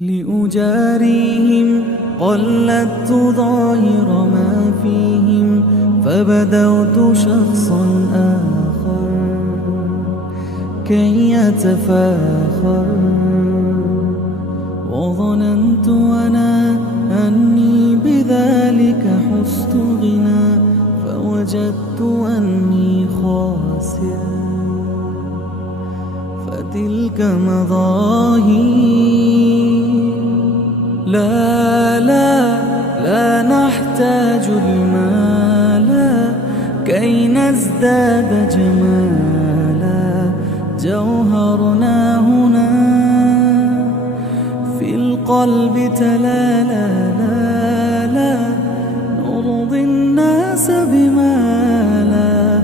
لأجاريهم قلدت ظاهر ما فيهم فبدوت شخصا آخر كي يتفاخر وظننت أنا أني بذلك حزت غنى فوجدت أني خاسر فتلك مظاهر لا لا لا نحتاج المال كي نزداد جمالا جوهرنا هنا في القلب تلالا لا لا نرضي الناس بما لا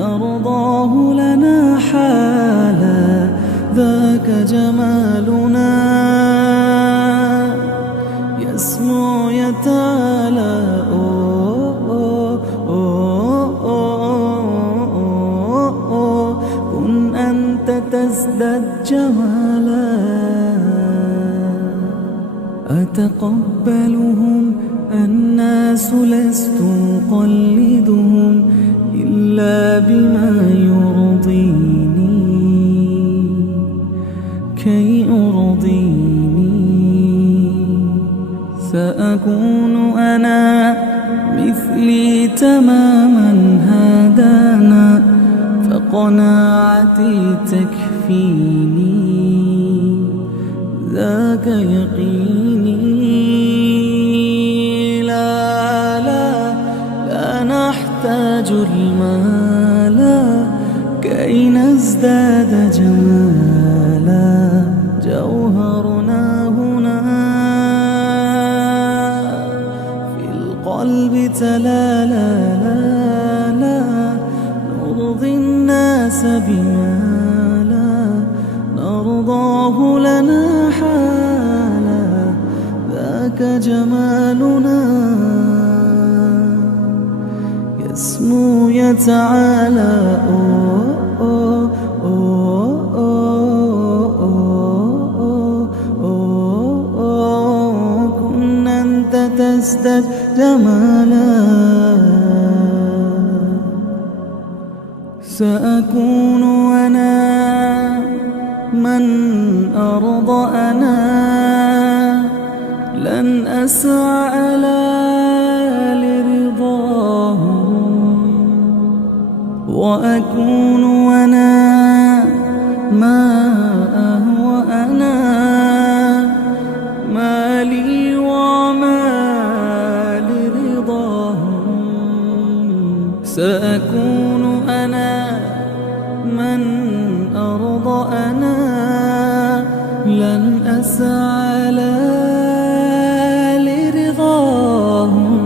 نرضاه لنا حالا ذاك جمالنا يسمو يتعالى كن أنت تزداد جمالا أتقبلهم الناس لست أقلدهم إلا بما يرضيني كي أرضيني سأكون أنا مثلي تماما هدانا فقناعتي تكفيني ذاك يقيني لا لا لا نحتاج المال كي نزداد جمالا جوهرنا هنا في القلب تلالا لا لا نرضي الناس بما لا نرضاه لنا حالا ذاك جمالنا يسمو يتعالى كن أنت تزداد جمالا سأكون أنا من أرضى أنا لن أسعى على لرضاهم وأكون أنا ما أهوى أنا ما لي وما لرضاهم سأكون أنا من أرضى أنا لن أسعى لرضاهم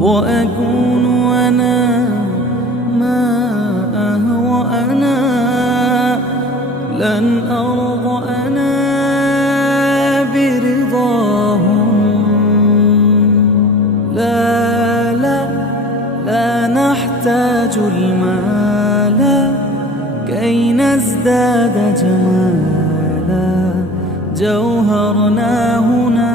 وأكون أنا ما أهوى أنا لن أرضى أنا برضاهم لا لا لا نحتاج المال كي نزداد جمالا جوهرنا هنا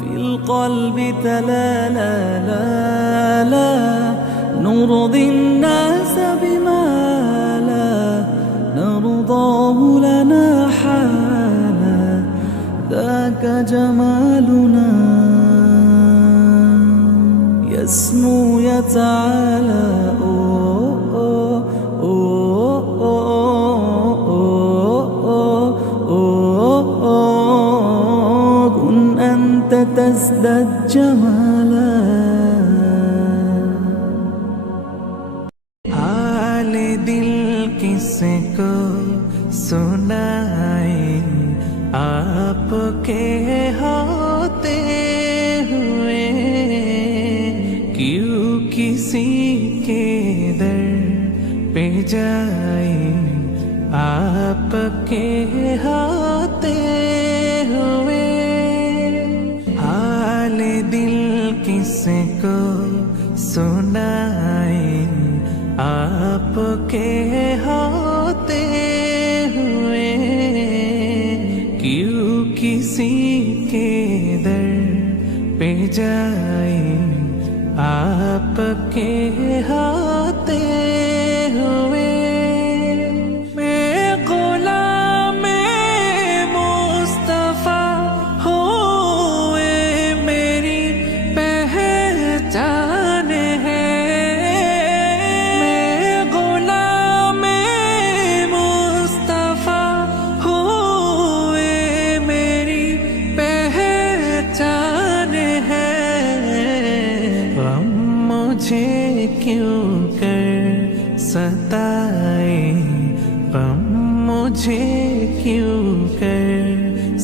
في القلب تلالا لا لا نرضي الناس بما لا نرضاه لنا حالا ذاك جمالنا يسمو يتعالى كن أنت تزداد جمالا हाल दिल किसको सुनाए आपके होते हुए क्यों किसी के दर पे जाए आपके होते हुए हाल दिल किसको सुनाए आपके होते हुए जाए आपके हाथे हुए मैं गुलाम मुस्तफा हुए मेरी पहचान है मैं गुलाम मुस्तफा हुए मेरी पहचान है गम मुझे क्यों कर सताए गम मुझे क्यों कर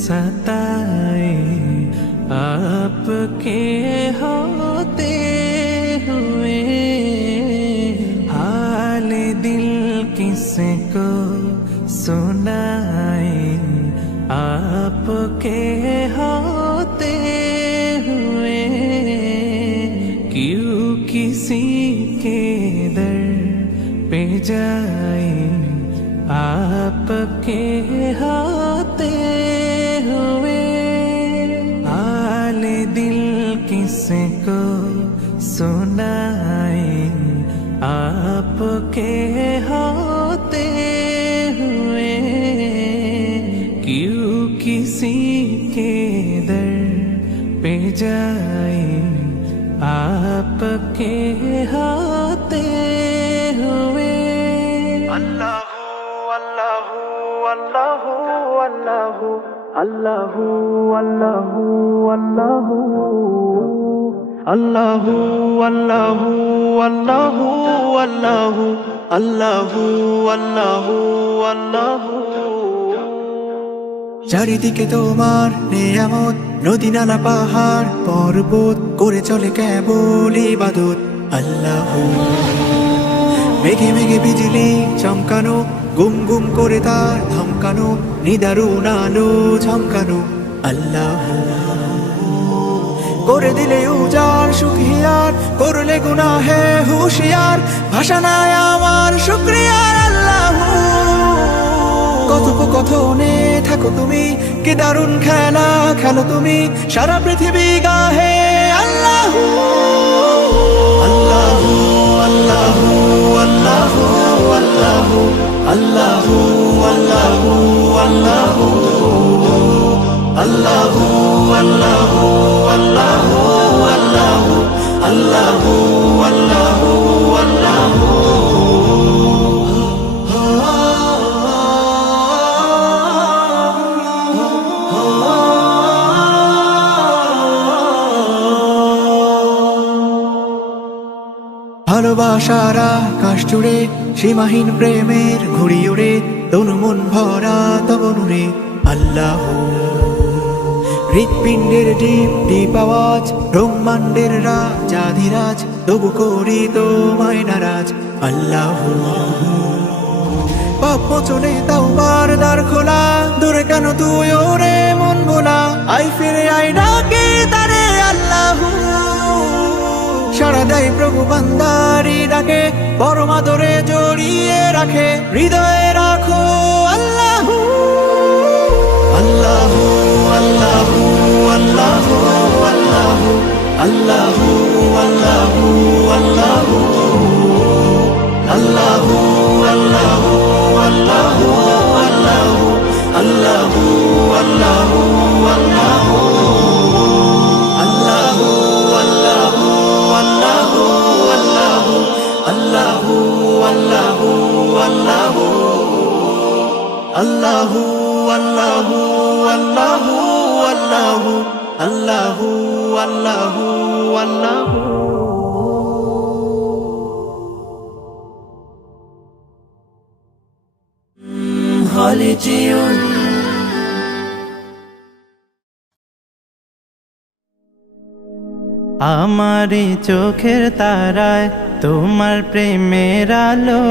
सताए आपके होते हुए हाल दिल किसको सुनाए आपके होते हुए क्यों किसी के दर पे जाए आपके होते हुए हाल दिल किसको सुनाए आपके होते हुए क्यों किसी के दर पे जाए आपके होते हुए अल्लाहु अल्लाहु अल्लाहु अल्लाहु अल्लाहु अल्लाहु अल्लाहु अल्लाहु अल्लाहु अल्लाहु अल्लाहु अल्लाहु চারিদিকে তোমার নেয়ামত, নদী নালা পাহাড় পর্বত করে চলে কেবল ইবাদত। আল্লাহ মেঘে মেঘে বিজলি চমকানো, গুম গুম করে তার ধমকানো, নিদারুণ আলো ঝমকানো। আল্লাহ করে দিলে উজার সুখিয়ার, করলে গুনাহে হুশিয়ার, ভাষা নাই আমার শুকরিয়ার। আল্লাহ কথোপকথনে থাকো তুমি, কি দারুণ খেলা খেলো তুমি, সারা পৃথিবী গাহে আল্লাহ আল্লাহ আল্লাহ আল্লাহ আল্লাহ আল্লাহ আল্লাহ আল্লাহ আল্লাহ আল্লাহ আল্লাহ আল্লাহ আল্লাহ আল্লাহ আল্লাহ ভালোবাসার আকাশ জুড়ে সীমাহীন প্রেমের ঘুড়ি ওড়ে, তনু মন ভরা তব নূরে। আল্লাহ হৃৎপিণ্ডের ডিপ ডিপ আওয়াজ, ব্রহ্মাণ্ডের রাজাধিরাজ, তবু করি তোমায় নারাজ। আল্লাহ পাপ মোচনে তাওবার দ্বার খোলা, দূরে কেন তুই ওরে মন ভোলা, আই ফিরে আই ডাকে তারে। আল্লাহ সারা দেয় প্রভু বান্দারি ডাকে, পরম আদরে জড়িয়ে রাখে, হৃদয়ে রাখো আল্লাহ আল্লাহ আল্লাহ আল্লাহ আল্লাহ আল্লাহ আল্লাহ আল্লাহ আল্লাহ আল্লাহ আল্লাহ আল্লাহ আল্লাহ আল্লাহ আল্লাহ আল্লাহু আল্লাহু আল্লাহু আল্লাহু আল্লাহু আল্লাহু আল্লাহু خالدون আমারি চোখের তারায় তোমার প্রেমের আলো,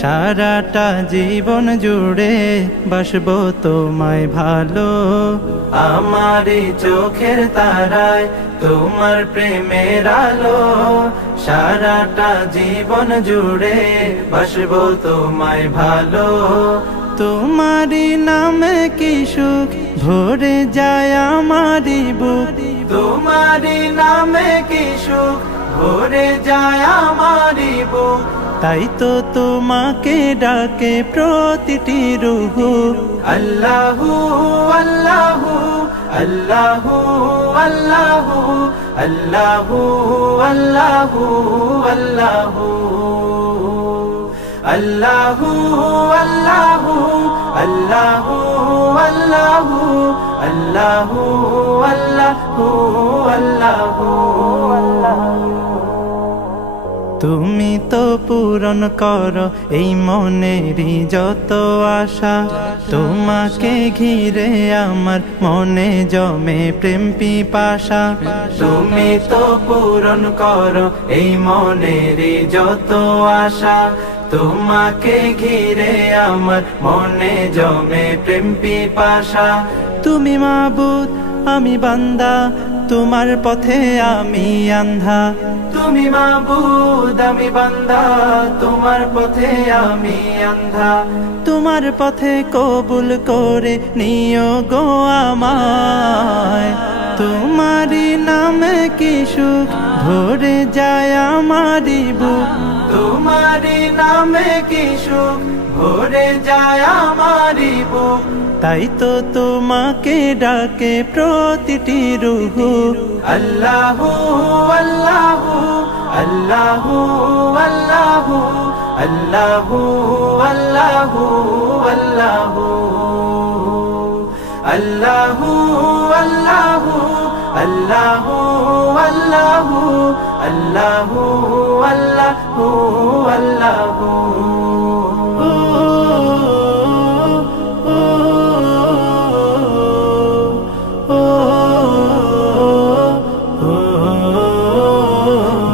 সারাটা জীবন জুড়ে বাসবো তোমায় ভালো। আমারি চোখের তারায় তোমার প্রেমের আলো, সারাটা জীবন জুড়ে বাসবো তোমায় ভালো। তোমারি নামে কি সুখ ভরে যায় আমারি বুক, তোমারি নামে কি সুখ ভরে যায় আমারি বুক তাই তো তোমাকে ডাকে প্রতিটি রূহ আল্লাহু আল্লাহু আল্লাহু আল্লাহু আল্লাহু আল্লাহু আল্লাহু আল্লাহু আল্লাহু আল্লাহু আল্লাহু আল্লাহু আল্লাহু আল্লাহু তুমি তো পূরণ করো এই মনেরই যত আশা তোমাকে ঘিরে আমার মনে জমে প্রেম পিপাসা তুমি তো পূরণ করো এই মনেরই যত আশা তোমাকে ঘিরে আমার মনে জমে প্রেম পিপাসা তুমি মাবুদ আমি বান্দা তোমার পথে আমি আন্ধা তুমি মাবুদ আমি বান্দা তোমার পথে আমি আন্ধা তোমার পথে কবুল করে নিও গো আমায় তোমারি নামে কি সুখ ভরে যায় আমারি বুক তোমারি নামে কি সুখ ভরে যায় আমারি বুক তাই তো তোমাকে ডাকে প্রতিটি রূহ আল্লাহু আল্লাহু আল্লাহু আল্লাহু আল্লাহু আল্লাহু আল্লাহু আল্লাহু আল্লাহু আল্লাহু আল্লাহু আল্লাহু আল্লাহু আল্লাহু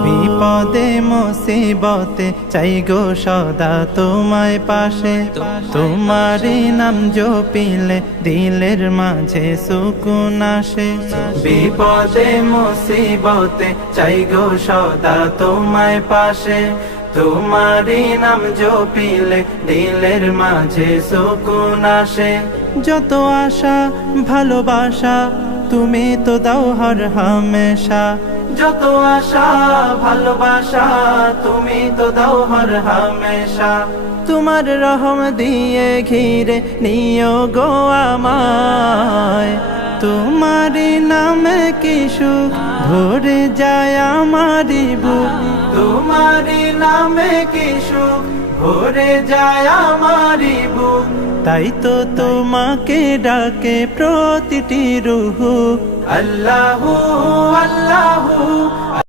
বিপদে মুসিবতে চাই গো সদা তোমায় পাশে তোমারি নাম জপিলে দিলের মাঝে সুকুন আসে বিপদে মুসিবতে চাই গো সদা তোমায় পাশে তোমারি নাম জপিলে দিলের মাঝে সুকুন আসে যত আশা ভালোবাসা তুমি তো দাও হর হামেশা যত আশা ভালোবাসা তুমি তো দাও হর হামেশা তোমার রহম দিয়ে ঘিরে নিও গো আমায় তোমারি নামে কি সুখ ভরে যায় আমারি বুক তোমারি নামে কি সুখ ভরে যায় আমারি বুক তাই তো তোমাকে ডাকে প্রতিটি রূহ আল্লাহু আল্লাহু